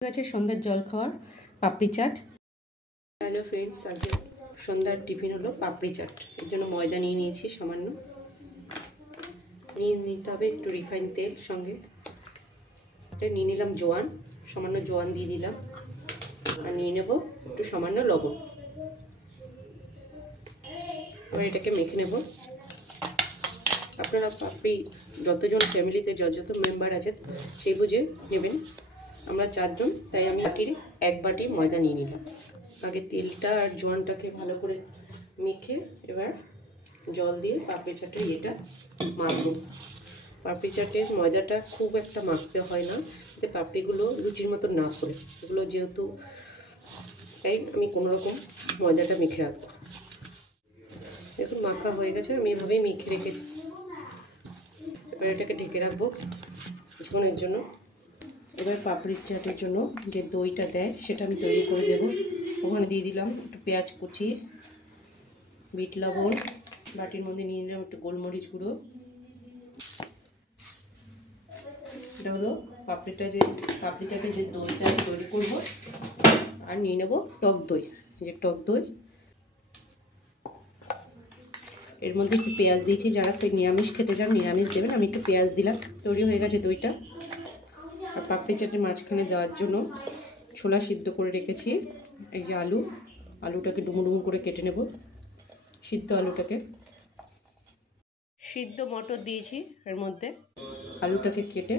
আছে সন্ধ্যার জল খাওয়ার পাপড়ি চাট। হ্যালো ফ্রেন্ডস, আজকে সন্ধ্যার টিফিন হলো পাপড়ি চাট। এর জন্য ময়দা নিয়ে নিয়েছি সামান্য, নিয়ে নিতে হবে একটু রিফাইন তেল, সঙ্গে নিয়ে নিলাম জোয়ান, সামান্য জোয়ান দিয়ে দিলাম, আর নিয়ে নেব একটু সামান্য লবণ। এবার এটাকে মেখে নেব। আপনারা পাপড়ি যতজন ফ্যামিলিতে যত মেম্বার আছে সেই বুঝে নেবেন। আমরা 4 জন, তাই আমি এক বাটি ময়দা নিয়ে নিলাম। আগে তেলটা আর জোয়ানটাকে ভালো করে মেখে এবার জল দিয়ে পাপড়ি চাটের এটা মাখবো। পাপড়ি চাটের ময়দাটা খুব একটা মাখতে হয় না, এতে পাপড়িগুলো লুচির মতো না পড়ে। এগুলো যেহেতু, তাই আমি কোনোরকম ময়দাটা মেখে রাখবো। এখন মাখা হয়ে গেছে, আমি এভাবেই মেখে রেখেছি। এবার এটাকে ঢেকে রাখবো কিছুক্ষণের জন্য। এবার পাপড়ি চাটের জন্য যে দইটা দেয় সেটা আমি তৈরি করে দেবো। ওখানে দিয়ে দিলাম একটু পেঁয়াজ কুচি, বিট লবণ, বাটির মধ্যে নিয়ে নিলাম একটু গোলমরিচ গুঁড়ো। এটা হলো পাপড়ি চাটের যে দইটা আমি তৈরি করবো। আর নিয়ে নেবো টক দই, যে টক দই। এর মধ্যে একটু পেঁয়াজ দিয়েছি, যারা নিরামিষ খেতে চান নিরামিষ দেবেন, আমি একটু পেঁয়াজ দিলাম। তৈরি হয়ে গেছে দইটা। আর পাপড়ি চাটের মাঝখানে দেওয়ার জন্য ছোলা সিদ্ধ করে রেখেছি। এই যে আলুটাকে ডুমো ডুমো করে কেটে নেব, সিদ্ধ আলুটাকে। সিদ্ধ মটর দিয়েছি এর মধ্যে। আলুটাকে কেটে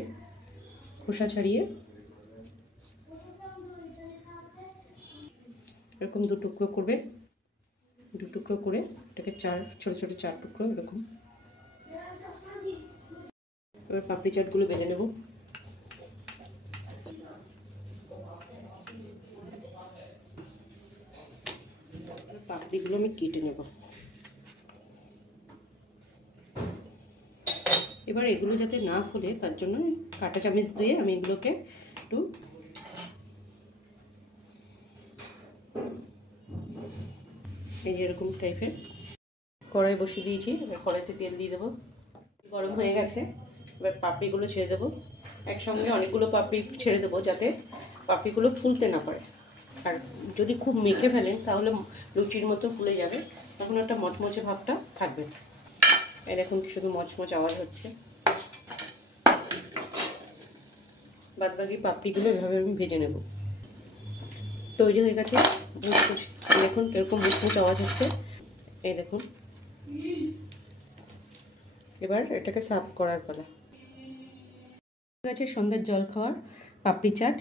খোসা ছাড়িয়ে এরকম 2 টুকরো করবে। 2 টুকরো করে এটাকে ছোট ছোট 4 টুকরো এরকম। এবার পাপড়ি চাটগুলো বেলে নেব। পাপড়িগুলো আমি কেটে নেব। এবার এগুলো যাতে না ফোলে তার জন্য কাঁটা চামচ দিয়ে আমি এগুলোকে একটু এই যে এরকম টাইপের কড়াই বসিয়ে দিয়েছি। এবার কড়াইতে তেল দিয়ে দেবো। গরম হয়ে গেছে, এবার পাপড়িগুলো ছেড়ে দেবো। একসঙ্গে অনেকগুলো পাপড়ি ছেড়ে দেবো যাতে পাপড়িগুলো ফুলতে না পারে। আর যদি খুব মেখে ফেলেন তাহলে লুচির মতো ফুলে যাবে, তখন একটা মচমচে ভাবটা থাকবে। এই দেখুন শুধু মচমচ আওয়াজ হচ্ছে। বাদবাকি পাপড়িগুলো এভাবে আমি ভেজে নেব। তৈরি হয়ে গেছে। দেখুন কিরকম মুচমুচ আওয়াজ হচ্ছে, এই দেখুন। এবার এটাকে সার্ভ করার পালা। ঠিক আছে, সন্ধ্যার জল খাওয়ার পাপড়ি চাট।